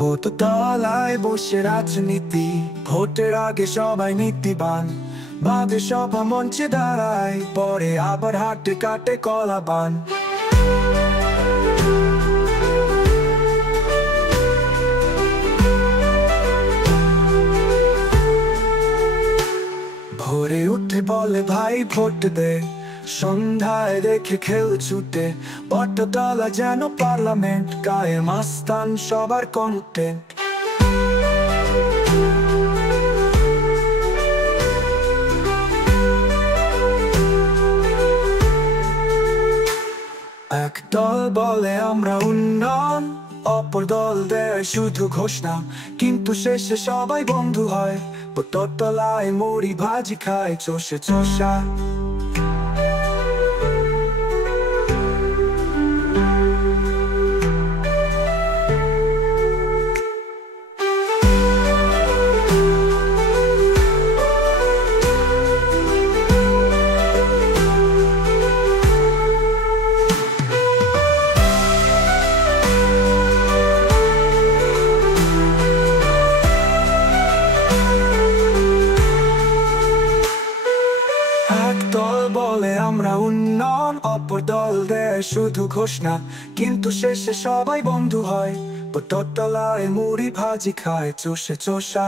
বোততলায় বসে রাজনীতি, ভোটের আগে সবাই নীতিবান, বাদে সভা মঞ্চে দাঁড়ায়, পরে আবার হাটে কাটে কলাবান। ভোরে উঠে বলে ভাই ভোট দে, সন্ধ্যায় দেখে খেল ছুটে, বটতলা যেন পার্লামেন্ট, গায়ে মাস্তান সবার কন্টেন্ট। এক দল বলে আমরা উন্নয়ন, অপর দল দেয় শুধু ঘোষণা, কিন্তু শেষে সবাই বন্ধু হয়। বোততলায় মুড়ি ভাজি খায় চষে চষা। এক দল বলে আমরা উন্নয়ন, অপর দল দেয় শুধু ঘোষণা, কিন্তু শেষে সবাই বন্ধু হয়। বোততলায় মুড়ি ভাজি খায় চষে চষা।